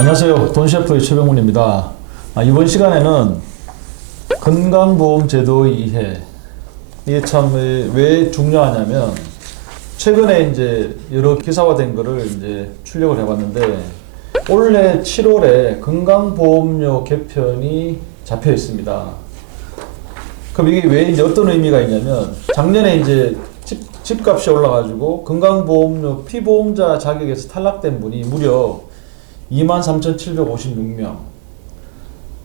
안녕하세요. 돈셰프의 최병문입니다. 이번 시간에는 건강보험제도의 이해, 이게 참 왜 중요하냐면 최근에 이제 여러 기사화된 거를 이제 출력을 해봤는데 올해 7월에 건강보험료 개편이 잡혀 있습니다. 그럼 이게 왜 이제 어떤 의미가 있냐면 작년에 이제 집값이 올라가지고 건강보험료 피보험자 자격에서 탈락된 분이 무려 23,756명.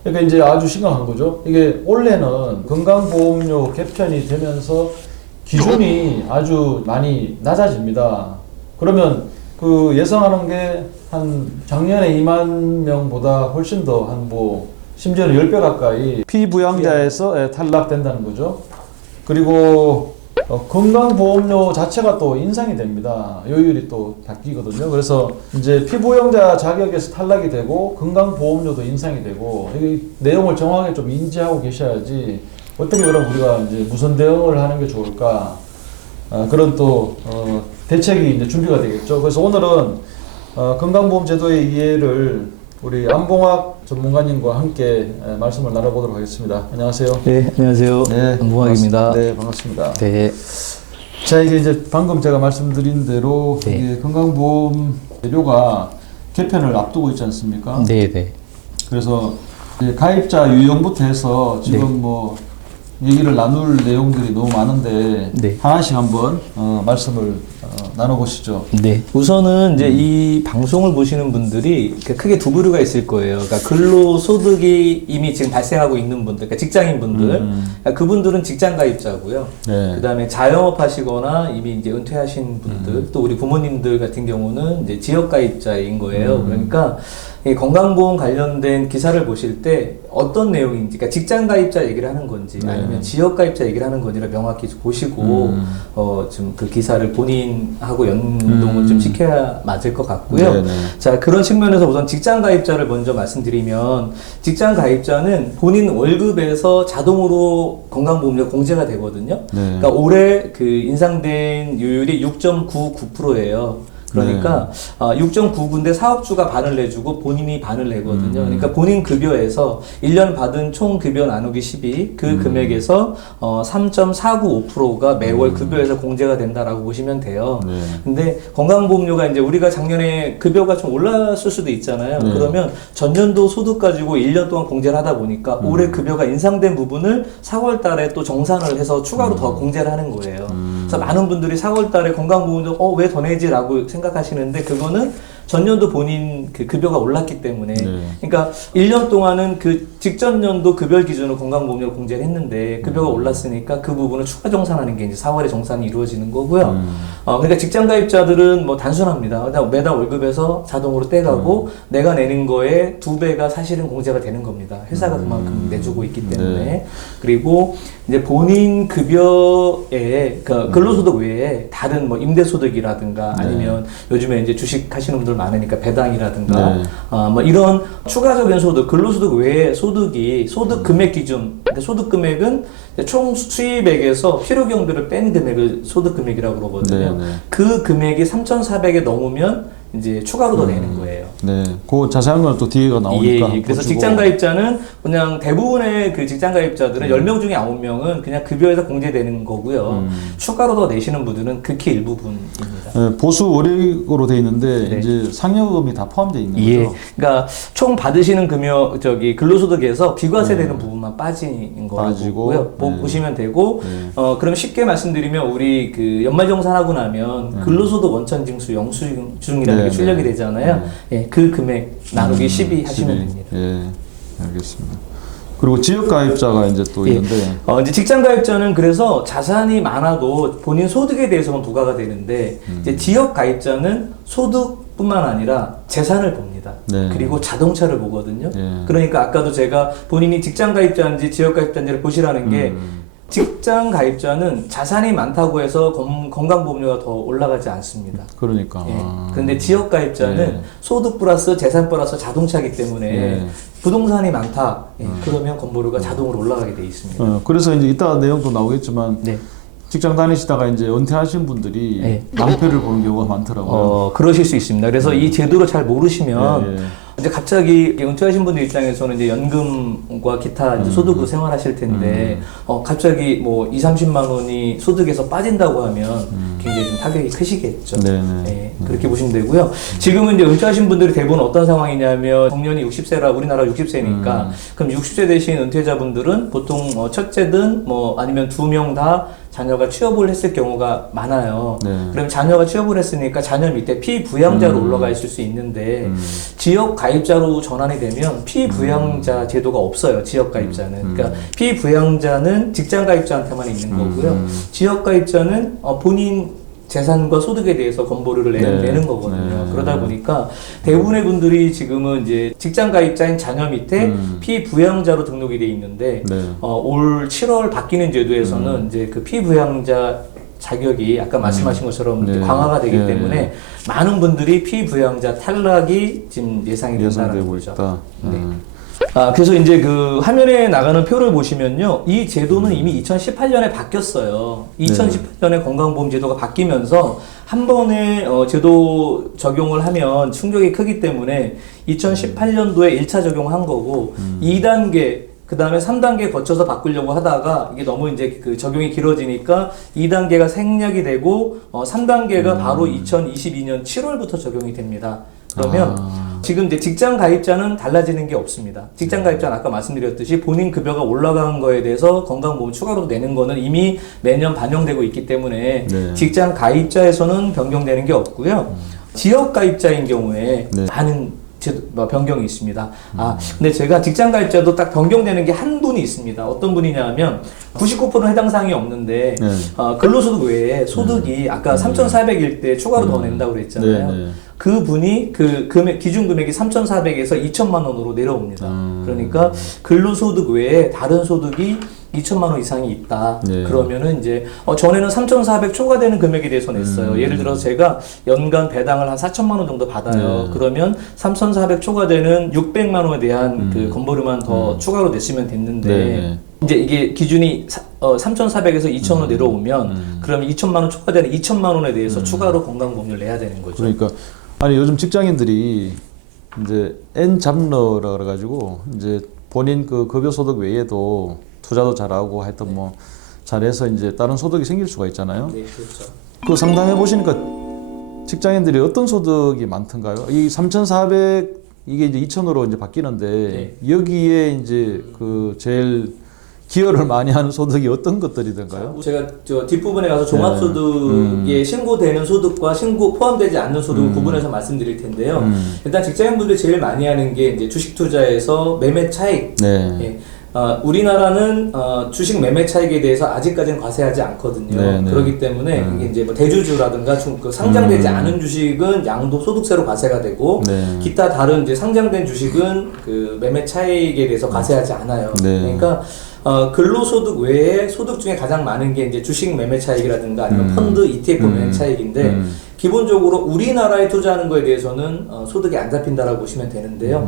그러니까 이제 아주 심각한 거죠. 이게 올해는 건강보험료 개편이 되면서 기준이 아주 많이 낮아집니다. 그러면 그 예상하는 게 한 작년에 2만 명보다 훨씬 더 한 심지어는 10배 가까이 피부양자에서 탈락된다는 거죠. 그리고 건강보험료 자체가 또 인상이 됩니다. 요율이 또 바뀌거든요. 그래서 이제 피부양자 자격에서 탈락이 되고 건강보험료도 인상이 되고 이 내용을 정확하게 좀 인지하고 계셔야지 어떻게 그럼 우리가 이제 무슨 대응을 하는 게 좋을까 그런 또 대책이 이제 준비가 되겠죠. 그래서 오늘은 건강보험제도의 이해를 우리 안봉학 전문가님과 함께 말씀을 나눠보도록 하겠습니다. 안녕하세요. 네, 안녕하세요. 네, 안봉학입니다. 네, 반갑습니다. 네. 자, 이게 방금 제가 말씀드린 대로 네. 이게 건강보험료가 개편을 앞두고 있지 않습니까? 네, 네. 그래서 이제 가입자 유형부터 해서 지금 네. 얘기를 나눌 내용들이 너무 많은데 네. 하나씩 한번 말씀을 나눠보시죠. 네. 우선은 이제 이 방송을 보시는 분들이 크게 두 부류가 있을 거예요. 그러니까 근로소득이 이미 지금 발생하고 있는 분들, 그러니까 직장인 분들, 그러니까 그분들은 직장 가입자고요. 네. 그다음에 자영업 하시거나 이미 이제 은퇴하신 분들, 또 우리 부모님들 같은 경우는 이제 지역 가입자인 거예요. 그러니까 이 건강보험 관련된 기사를 보실 때 어떤 내용인지, 그러니까 직장 가입자 얘기를 하는 건지, 네. 아니면 지역 가입자 얘기를 하는 건지를 명확히 보시고, 좀 그 기사를 본인하고 연동을 좀 시켜야 맞을 것 같고요. 네네. 자, 그런 측면에서 우선 직장 가입자를 먼저 말씀드리면, 직장 가입자는 본인 월급에서 자동으로 건강보험료 공제가 되거든요. 네. 그러니까 올해 그 인상된 요율이 6.99%예요. 그러니까 6.99인데 사업주가 반을 내주고 본인이 반을 내거든요. 그러니까 본인 급여에서 1년 받은 총 급여 나누기 12 그 금액에서 3.495%가 매월 급여에서 공제가 된다라고 보시면 돼요. 네. 근데 건강보험료가 이제 우리가 작년에 급여가 좀 올랐을 수도 있잖아요. 네. 그러면 전년도 소득 가지고 1년 동안 공제를 하다 보니까 올해 급여가 인상된 부분을 4월 달에 또 정산을 해서 추가로 더 공제를 하는 거예요. 그래서 많은 분들이 4월 달에 건강보험료 왜 더 내지라고 생각하시는데 그거는 전년도 본인 그 급여가 올랐기 때문에 그러니까 1년 동안은 그 직전 연도 급여 기준으로 건강보험료 공제를 했는데 급여가 올랐으니까 그 부분을 추가 정산하는 게 이제 4월에 정산이 이루어지는 거고요. 그러니까 직장 가입자들은 뭐 단순합니다. 매달 월급에서 자동으로 떼가고 내가 내는 거에 2배가 사실은 공제가 되는 겁니다. 회사가 그만큼 내주고 있기 때문에. 그리고 이제 본인 급여에 그 근로소득 외에 다른 뭐 임대소득이라든가 아니면 요즘에 이제 주식 하시는 분들 많으니까 배당이라든가 뭐 이런 추가적인 소득, 근로소득 외에 소득이 소득 금액 기준, 근데 소득 금액은 총 수입액에서 필요경비를 뺀 금액을 소득 금액이라고 그러거든요. 그 금액이 3,400에 넘으면 이제 추가로 더 내는 거예요. 네, 그 자세한 건 또 뒤에가 나오니까. 예. 그래서 직장 가입자는 그냥 대부분의 그 직장 가입자들은 10명 중에 9명은 그냥 급여에서 공제되는 거고요. 추가로 더 내시는 분들은 극히 일부분입니다. 네, 보수 월익으로 돼 있는데 이제 상여금이 다 포함되어 있는 거죠. 그러니까 총 받으시는 금요 근로소득에서 비과세되는 부분만 빠진 거고요. 보시면 되고 그럼 쉽게 말씀드리면 우리 그 연말정산하고 나면 근로소득 원천징수 영수증이라는 게 출력이 되잖아요. 예, 그 금액 나누기 12 하시면 됩니다. 예, 알겠습니다. 그리고 지역 가입자가 이제 또 있는데 이제 직장 가입자는 그래서 자산이 많아도 본인 소득에 대해서만 부과가 되는데 이제 지역 가입자는 소득뿐만 아니라 재산을 봅니다. 그리고 자동차를 보거든요. 그러니까 아까도 제가 본인이 직장 가입자인지 지역 가입자인지를 보시라는 게 직장 가입자는 자산이 많다고 해서 건강보험료가 더 올라가지 않습니다. 그러니까. 그런데 지역 가입자는 소득 플러스 재산 플러스 자동차이기 때문에 부동산이 많다. 그러면 건보료가 자동으로 올라가게 돼 있습니다. 그래서 이제 이따 내용도 나오겠지만 직장 다니시다가 이제 은퇴하신 분들이 낭패를 보는 경우가 많더라고요. 그러실 수 있습니다. 그래서 이 제도를 잘 모르시면 이제 갑자기 은퇴하신 분들 입장에서는 이제 연금과 기타 이제 소득으로 생활하실 텐데, 갑자기 뭐 30만 원이 소득에서 빠진다고 하면 굉장히 좀 타격이 크시겠죠. 네, 그렇게 보시면 되고요. 지금은 이제 은퇴하신 분들이 대부분 어떤 상황이냐면, 정년이 60세라 우리나라 60세니까, 그럼 60세 되신 은퇴자분들은 보통 첫째든 뭐 아니면 2명 다 자녀가 취업을 했을 경우가 많아요. 그럼 자녀가 취업을 했으니까 자녀 밑에 피부양자로 올라가 있을 수 있는데, 지역 가입자로 전환이 되면 피부양자 제도가 없어요. 지역 가입자는. 그러니까 피부양자는 직장 가입자한테만 있는 거고요. 지역 가입자는 본인 재산과 소득에 대해서 건보료를 내는 거거든요. 그러다 보니까 대부분의 분들이 지금은 이제 직장 가입자인 자녀 밑에 피부양자로 등록이 돼 있는데, 올 7월 바뀌는 제도에서는 이제 그 피부양자 자격이 아까 말씀하신 것처럼 이제 강화가 되기 때문에 많은 분들이 피부양자 탈락이 지금 예상이 된다는 거죠. 그래서 이제 그 화면에 나가는 표를 보시면요, 이 제도는 이미 2018년에 바뀌었어요. 2018년에 건강보험 제도가 바뀌면서 한 번에 제도 적용을 하면 충격이 크기 때문에 2018년도에 1차 적용한 거고, 2단계 그 다음에 3단계 거쳐서 바꾸려고 하다가 이게 너무 이제 그 적용이 길어지니까 2단계가 생략이 되고 3단계가 바로 2022년 7월부터 적용이 됩니다. 그러면 지금 이제 직장 가입자는 달라지는 게 없습니다. 직장 가입자는 아까 말씀드렸듯이 본인 급여가 올라간 거에 대해서 건강보험 추가로 내는 거는 이미 매년 반영되고 있기 때문에 직장 가입자에서는 변경되는 게 없고요. 지역 가입자인 경우에 많은 변경이 있습니다. 근데 제가 직장 가입자도 딱 변경되는 게 한 분이 있습니다. 어떤 분이냐 하면 99%는 해당 사항이 없는데, 근로소득 외에 소득이 아까 3,400일 때 추가로 더 낸다고 그랬잖아요. 그 분이 그 금액, 기준 금액이 3,400에서 2,000만 원으로 내려옵니다. 그러니까 근로소득 외에 다른 소득이 2,000만 원 이상이 있다. 그러면은 이제 전에는 3,400 초과되는 금액에 대해서 냈어요. 예를 들어서 제가 연간 배당을 한 4,000만 원 정도 받아요. 그러면 3,400 초과되는 600만 원에 대한 그 건보료만 더 추가로 냈으면 됐는데, 이제 이게 기준이 3,400에서 2,000원 내려오면 그러면 2,000만 원 초과되는 2,000만 원에 대해서 추가로 건강보험료를 내야 되는 거죠. 그러니까 아니 요즘 직장인들이 이제 N 잡러라 그래가지고 이제 본인 그 급여 소득 외에도 투자도 잘하고 하여튼 뭐 잘해서 이제 다른 소득이 생길 수가 있잖아요. 네, 그렇죠. 그 상담해 보시니까 직장인들이 어떤 소득이 많던가요? 이 3,400 이게 이제 2,000으로 이제 바뀌는데 여기에 이제 그 제일 기여를 많이 하는 소득이 어떤 것들이던가요? 제가 저 뒷부분에 가서 종합소득에 신고되는 소득과 신고 포함되지 않는 소득을 구분해서 말씀드릴 텐데요. 일단 직장인분들이 제일 많이 하는 게 이제 주식 투자에서 매매 차익. 우리나라는 주식 매매 차익에 대해서 아직까지는 과세하지 않거든요. 그렇기 때문에 이게 이제 뭐 대주주라든가 그 상장되지 않은 주식은 양도소득세로 과세가 되고, 기타 다른 이제 상장된 주식은 그 매매 차익에 대해서 과세하지 않아요. 그러니까 근로소득 외에 소득 중에 가장 많은 게 이제 주식 매매 차익이라든가 아니면 펀드, ETF 매매 차익인데, 기본적으로 우리나라에 투자하는 거에 대해서는 소득이 안 잡힌다라고 보시면 되는데요.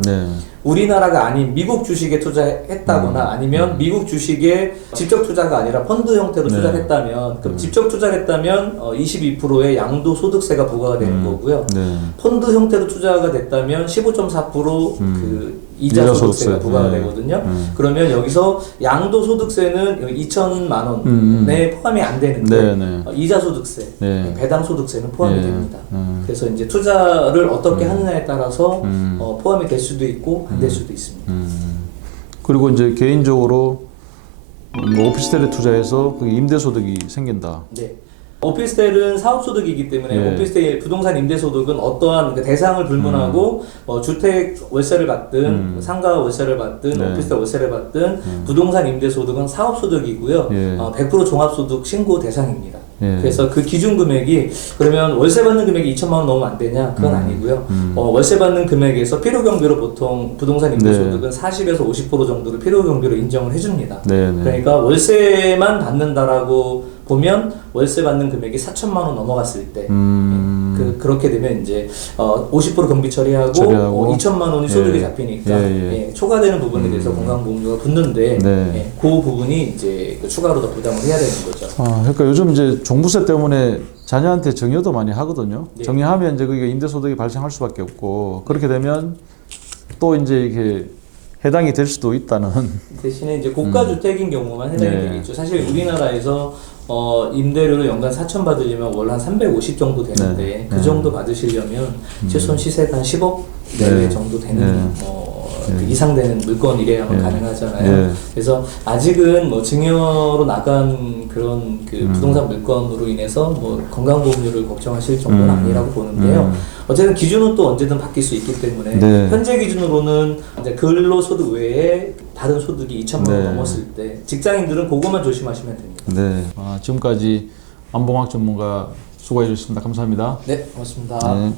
우리나라가 아닌 미국 주식에 투자했다거나 아니면 미국 주식에 직접 투자가 아니라 펀드 형태로 투자를 했다면, 그럼 직접 투자를 했다면 22%의 양도소득세가 부과가 되는 거고요. 펀드 형태로 투자가 됐다면 15.4% 그 이자 소득세가 부과가 되거든요. 그러면 여기서 양도소득세는 2,000만 원에 포함이 안 되는데 이자 소득세, 배당 소득세는 포함이 됩니다. 그래서 이제 투자를 어떻게 하느냐에 따라서 포함이 될 수도 있고 안 될 수도 있습니다. 그리고 이제 개인적으로 뭐 오피스텔에 투자해서 그 임대소득이 생긴다. 오피스텔은 사업소득이기 때문에 오피스텔 부동산 임대소득은 어떠한 그 대상을 불문하고 주택 월세를 받든 상가 월세를 받든 오피스텔 월세를 받든 부동산 임대소득은 사업소득이고요. 100% 종합소득 신고 대상입니다. 그래서 그 기준 금액이, 그러면 월세 받는 금액이 2,000만 원 넘으면 안 되냐? 그건 아니고요. 월세 받는 금액에서 필요경비로 보통 부동산 임대소득은 40에서 50% 정도를 필요경비로 인정을 해줍니다. 그러니까 월세만 받는다라고 보면 월세 받는 금액이 4,000만 원 넘어갔을 때 그렇게 되면 이제 50% 경비 처리하고 2,000만 원이 소득이 잡히니까 초과되는 부분에 대해서 건강보험료가 붙는데 그 부분이 이제 추가로 더 부담을 해야 되는 거죠. 그러니까 요즘 이제 종부세 때문에 자녀한테 정여도 많이 하거든요. 정여하면 이제 그게 임대소득이 발생할 수밖에 없고, 그렇게 되면 또 이제 이게 해당이 될 수도 있다는. 대신에 이제 고가 주택인 경우만 해당이 네. 되겠죠. 사실 우리나라에서 임대료를 연간 4천 받으려면 월 한 350 정도 되는데 네. 그 네. 정도 받으시려면 최소한 시세가 한 10억 내외 네. 정도 되는 네. 그 이상 되는 물건이래야만 네. 가능하잖아요. 네. 그래서 아직은 뭐 증여로 나간 그런 그 부동산 물건으로 인해서 뭐 건강보험료를 걱정하실 정도는 아니라고 보는데요. 어쨌든 기준은 또 언제든 바뀔 수 있기 때문에 네. 현재 기준으로는 이제 근로소득 외에 다른 소득이 2천만 원 네. 넘었을 때 직장인들은 그것만 조심하시면 됩니다. 네. 지금까지 안봉학 전문가 수고해 주셨습니다. 감사합니다. 네, 고맙습니다. 네.